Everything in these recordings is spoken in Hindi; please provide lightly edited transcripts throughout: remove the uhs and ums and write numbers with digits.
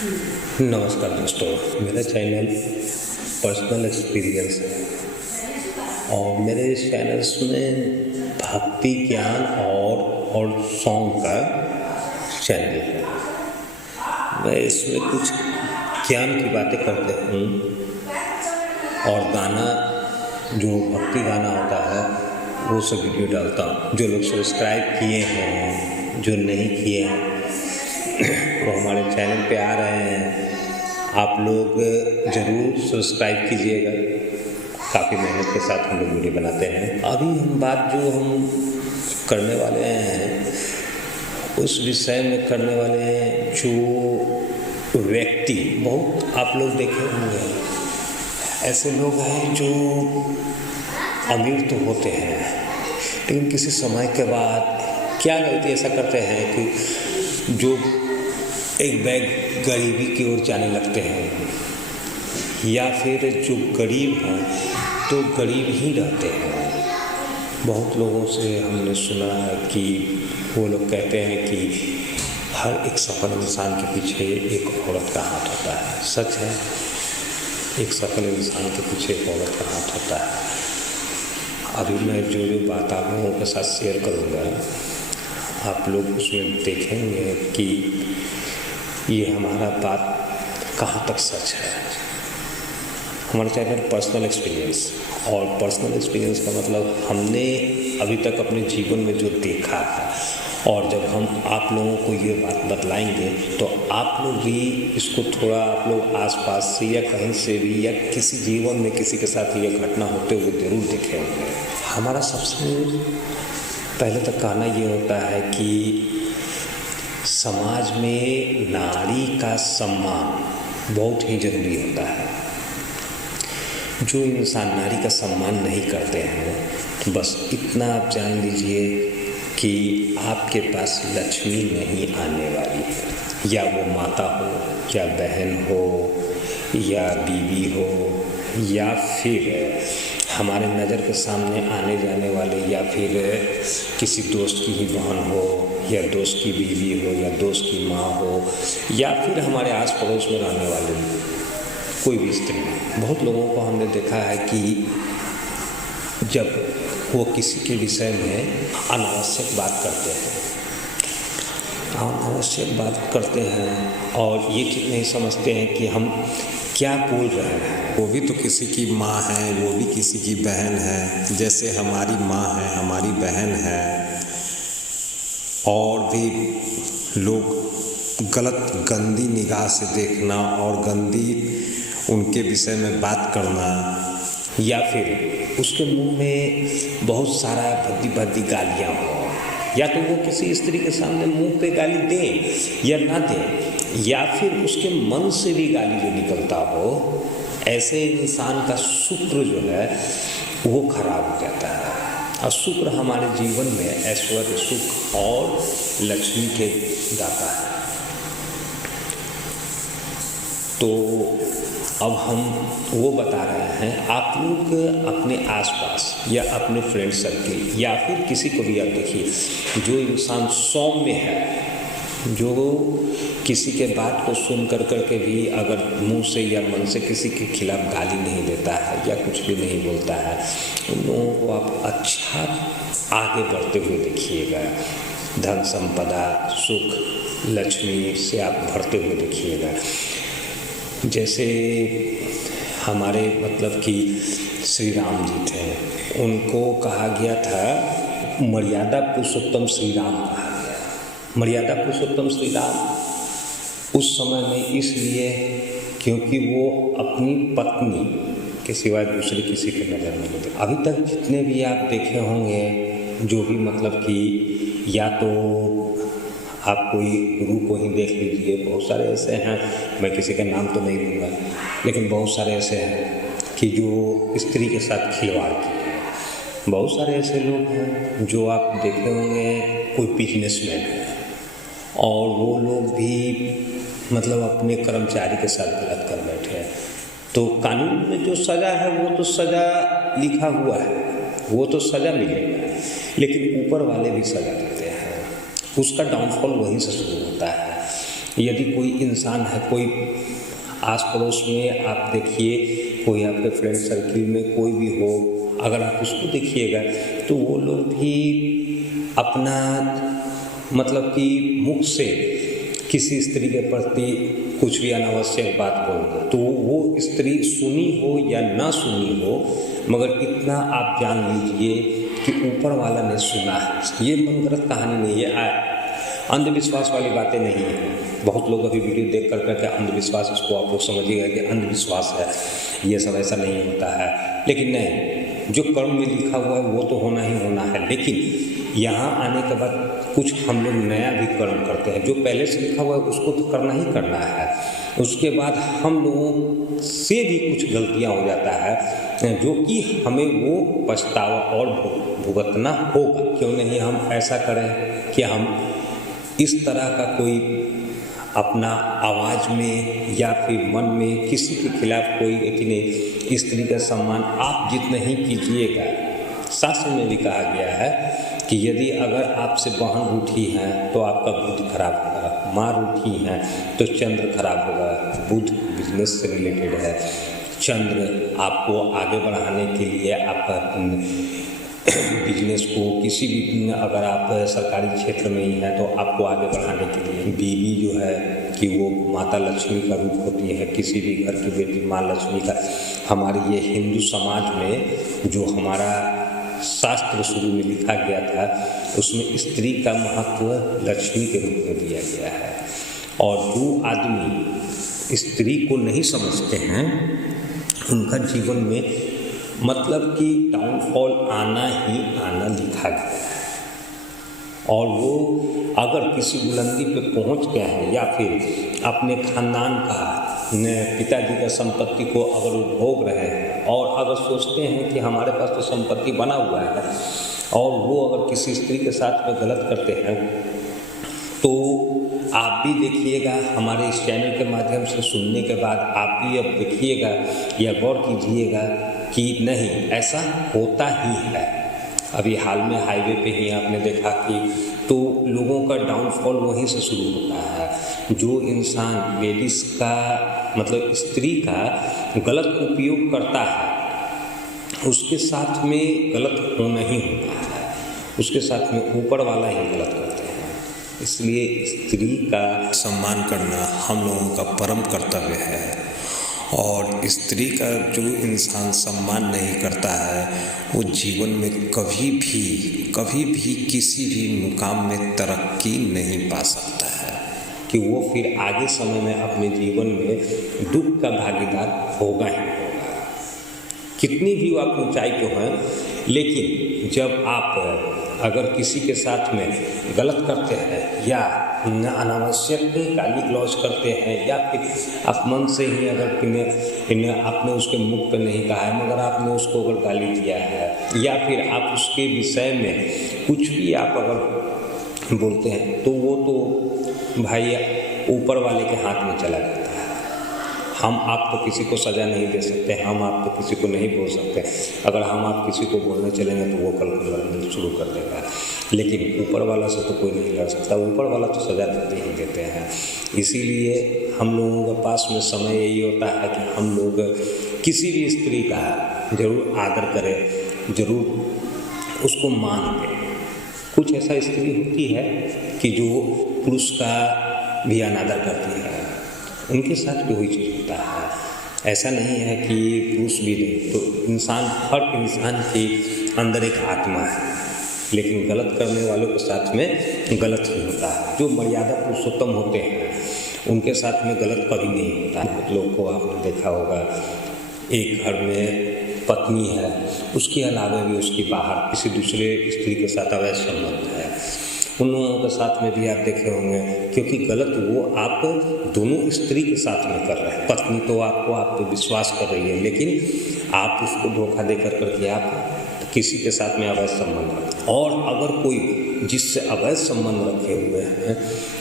नमस्कार दोस्तों, मेरा चैनल पर्सनल एक्सपीरियंस है और मेरे इस चैनल्स में भक्ति ज्ञान और सॉन्ग का चैनल है। मैं इसमें कुछ ज्ञान की बातें करते हूँ और गाना जो भक्ति गाना होता है वो सब वीडियो डालता हूँ। जो लोग सब्सक्राइब किए हैं, जो नहीं किए हैं वो हमारे चैनल पे आ रहे हैं, आप लोग ज़रूर सब्सक्राइब कीजिएगा। काफ़ी मेहनत के साथ हम लोग वीडियो बनाते हैं। अभी हम बात जो हम करने वाले हैं उस विषय में करने वाले हैं जो व्यक्ति, बहुत आप लोग देखे होंगे ऐसे लोग हैं जो अमीर तो होते हैं लेकिन किसी समय के बाद क्या गलती ऐसा करते हैं कि जो एक बैग गरीबी की ओर जाने लगते हैं, या फिर जो गरीब हैं तो गरीब ही रहते हैं। बहुत लोगों से हमने सुना है कि वो लोग कहते हैं कि हर एक सफल इंसान के पीछे एक औरत का हाथ होता है। सच है, एक सफल इंसान के पीछे एक औरत का हाथ होता है। अभी मैं जो बात आप लोगों के साथ शेयर करूँगा, आप लोग उसमें देखेंगे कि ये हमारा बात कहाँ तक सच है। हमारा चैनल पर्सनल एक्सपीरियंस, और पर्सनल एक्सपीरियंस का मतलब हमने अभी तक अपने जीवन में जो देखा है, और जब हम आप लोगों को ये बात बतलाएंगे तो आप लोग भी इसको थोड़ा आप लोग आसपास से या कहीं से भी या किसी जीवन में किसी के साथ ये घटना होते हुए ज़रूर देखे होंगे। हमारा सबसे पहले तक कहना ये होता है कि समाज में नारी का सम्मान बहुत ही ज़रूरी होता है। जो इंसान नारी का सम्मान नहीं करते हैं, बस इतना आप जान लीजिए कि आपके पास लक्ष्मी नहीं आने वाली है। या वो माता हो, या बहन हो, या बीवी हो, या फिर हमारे नज़र के सामने आने जाने वाले, या फिर किसी दोस्त की ही बहन हो, या दोस्त की बीवी हो, या दोस्त की माँ हो, या फिर हमारे आस पड़ोस में रहने वाले कोई भी स्त्री। बहुत लोगों को हमने देखा है कि जब वो किसी के विषय में अनावश्यक बात करते हैं और ये ठीक नहीं समझते हैं कि हम क्या बोल रहे हैं। वो भी तो किसी की माँ है, वो भी किसी की बहन है, जैसे हमारी माँ है, हमारी बहन है। और भी लोग गलत गंदी निगाह से देखना और गंदी उनके विषय में बात करना, या फिर उसके मुंह में बहुत सारा भद्दी भद्दी गालियाँ हो, या तो वो किसी स्त्री के सामने मुंह पे गाली दें या ना दें, या फिर उसके मन से भी गाली जो निकलता हो, ऐसे इंसान का शुक्र जो है वो खराब हो जाता है। और शुक्र हमारे जीवन में ऐश्वर्य, सुख और लक्ष्मी के दाता है। तो अब हम वो बता रहे हैं, आप लोग अपने आसपास या अपने फ्रेंड सर्किल या फिर किसी को भी आप देखिए, जो इंसान सौम्य है, जो किसी के बात को सुन कर के भी अगर मुंह से या मन से किसी के खिलाफ गाली नहीं देता है या कुछ भी नहीं बोलता है, उन लोगों को आप अच्छा आगे बढ़ते हुए देखिएगा। धन संपदा, सुख, लक्ष्मी से आप भरते हुए देखिएगा। जैसे हमारे मतलब कि श्री राम जी थे, उनको कहा गया था मर्यादा पुरुषोत्तम श्री राम कहा गया। मर्यादा पुरुषोत्तम श्री राम उस समय में इसलिए क्योंकि वो अपनी पत्नी के सिवाय दूसरी किसी के नज़र नहीं होते। अभी तक जितने भी आप देखे होंगे, जो भी मतलब कि या तो आप कोई गुरु को ही देख लीजिए, बहुत सारे ऐसे हैं, मैं किसी का नाम तो नहीं लूँगा, लेकिन बहुत सारे ऐसे हैं कि जो स्त्री के साथ खिलवाड़ किए। बहुत सारे ऐसे लोग हैं जो आप देखे होंगे कोई बिजनेसमैन है और वो लोग भी मतलब अपने कर्मचारी के साथ गलत कर बैठे हैं। तो कानून में जो सज़ा है वो तो सज़ा लिखा हुआ है, वो तो सज़ा मिलेगा, लेकिन ऊपर वाले भी सज़ा देते हैं। उसका डाउनफॉल वहीं से शुरू होता है। यदि कोई इंसान है, कोई आस पड़ोस में आप देखिए, कोई आपके फ्रेंड सर्किल में कोई भी हो, अगर आप उसको देखिएगा तो वो लोग भी अपना मतलब कि मुख से किसी स्त्री के प्रति कुछ भी अनावश्यक बात बोलते, तो वो स्त्री सुनी हो या ना सुनी हो, मगर इतना आप जान लीजिए कि ऊपर वाला ने सुना है। ये मनगढ़ंत कहानी नहीं है, अंधविश्वास वाली बातें नहीं है। बहुत लोग अभी वीडियो देख कर अंधविश्वास, इसको आप लोग समझिएगा कि अंधविश्वास है, ये सब ऐसा नहीं होता है। लेकिन नहीं, जो कर्म में लिखा हुआ है वो तो होना ही होना है। लेकिन यहाँ आने के बाद कुछ हम लोग नया भी कर्म करते हैं, जो पहले से लिखा हुआ है उसको तो करना ही करना है। उसके बाद हम लोगों से भी कुछ गलतियाँ हो जाता है, जो कि हमें वो पछतावा और भुगतना होगा। क्यों नहीं हम ऐसा करें कि हम इस तरह का कोई अपना आवाज़ में या फिर मन में किसी के खिलाफ कोई कि नहीं, स्त्री का सम्मान आप जितना ही कीजिएगा। शास्त्र में भी कहा गया है कि यदि अगर आपसे बहन रूठी हैं तो आपका बुध खराब होगा, माँ रूठी हैं तो चंद्र खराब होगा। बुध बिजनेस से रिलेटेड है, चंद्र आपको आगे बढ़ाने के लिए आपका बिजनेस को किसी भी, अगर आप सरकारी क्षेत्र में ही हैं तो आपको आगे बढ़ाने के लिए, बीवी जो है कि वो माता लक्ष्मी का रूप होती है, किसी भी घर की बेटी माँ लक्ष्मी का। हमारे ये हिंदू समाज में जो हमारा शास्त्र शुरू में लिखा गया था, उसमें स्त्री का महत्व लक्ष्मी के रूप में दिया गया है। और जो आदमी स्त्री को नहीं समझते हैं, उनका जीवन में मतलब कि डाउनफॉल आना ही आना लिखा गया है। और वो अगर किसी बुलंदी पे पहुंच गए हैं या फिर अपने खानदान का, पिताजी का संपत्ति को अगर वो भोग रहे हैं और अगर सोचते हैं कि हमारे पास तो संपत्ति बना हुआ है, और वो अगर किसी स्त्री के साथ में गलत करते हैं, तो आप भी देखिएगा, हमारे इस चैनल के माध्यम से सुनने के बाद आप भी अब देखिएगा या गौर कीजिएगा कि नहीं, ऐसा होता ही है। अभी हाल में हाईवे पे ही आपने देखा कि तो लोगों का डाउनफॉल वहीं से शुरू होता है। जो इंसान लेडीज़ का मतलब स्त्री का गलत उपयोग करता है, उसके साथ में गलत होना ही होता है, उसके साथ में ऊपर वाला ही गलत करते हैं। इसलिए स्त्री का सम्मान करना हम लोगों का परम कर्तव्य है। और स्त्री का जो इंसान सम्मान नहीं करता है, वो जीवन में कभी भी किसी भी मुकाम में तरक्की नहीं पा सकता है, कि वो फिर आगे समय में अपने जीवन में दुख का भागीदार होगा ही होगा। कितनी भी आप ऊंचाई को हैं, लेकिन जब आप अगर किसी के साथ में गलत करते हैं या अनावश्यक गाली गलौज करते हैं, या फिर आप मन से ही अगर आपने उसके मुख पे नहीं कहा है मगर आपने उसको अगर गाली दिया है, या फिर आप उसके विषय में कुछ भी आप अगर बोलते हैं, तो वो तो भाई ऊपर वाले के हाथ में चला जाता है। हम आप तो किसी को सज़ा नहीं दे सकते, हम आप तो किसी को नहीं बोल सकते। अगर हम आप किसी को बोलने चलेंगे तो वो कल को लड़ना शुरू कर देगा। लेकिन ऊपर वाला से तो कोई नहीं लड़ सकता, ऊपर वाला तो सज़ा देते ही देते हैं। इसीलिए हम लोगों के पास में समय यही होता है कि हम लोग किसी भी स्त्री का ज़रूर आदर करें, ज़रूर उसको मान दें। कुछ ऐसा स्त्री होती है कि जो पुरुष का भी अनादर करती है, उनके साथ भी वही चीज़ होता है। ऐसा नहीं है कि पुरुष भी नहीं, तो हर इंसान के अंदर एक आत्मा है, लेकिन गलत करने वालों के साथ में गलत ही होता है। जो मर्यादा पुरुषोत्तम होते हैं उनके साथ में गलत कभी नहीं होता है। बहुत लोग को आपने देखा होगा, एक घर में पत्नी है, उसके अलावा भी उसकी बाहर किसी दूसरे स्त्री के साथ अवैध संबंध है, उन लोगों के साथ में भी आप देखे होंगे, क्योंकि गलत वो आप दोनों स्त्री के साथ में कर रहे हैं। पत्नी तो आपको आप पे विश्वास कर रही है, लेकिन आप उसको धोखा दे करके आप किसी के साथ में अवैध संबंध रखें। और अगर कोई जिससे अवैध संबंध रखे हुए हैं,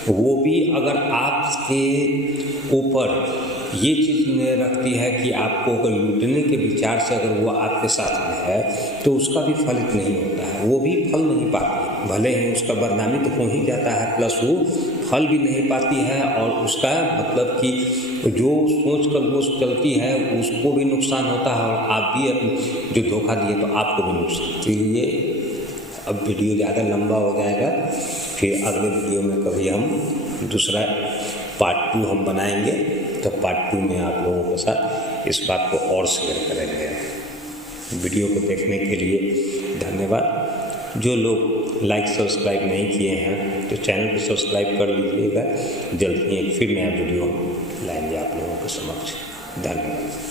वो भी अगर आपके ऊपर ये चीज़ में रखती है कि आपको अगर लूटने के विचार से अगर वो आपके साथ में है तो उसका भी फलित नहीं होता है, वो भी फल नहीं पाती। भले ही उसका बदनामी तो हो ही जाता है, प्लस वो फल भी नहीं पाती है और उसका मतलब कि जो सोच कर वो चलती है उसको भी नुकसान होता है और आप भी जो धोखा दिए तो आपको भी नुकसान। तो ये अब वीडियो ज़्यादा लंबा हो जाएगा, फिर अगले वीडियो में कभी हम दूसरा पार्ट 2 हम बनाएंगे, तो पार्ट 2 में आप लोगों के साथ इस बात को और शेयर करेंगे। वीडियो को देखने के लिए धन्यवाद। जो लोग लाइक सब्सक्राइब नहीं किए हैं तो चैनल को सब्सक्राइब कर लीजिएगा। जल्द ही एक फिर नया वीडियो लाएंगे आप लोगों के समक्ष। धन्यवाद।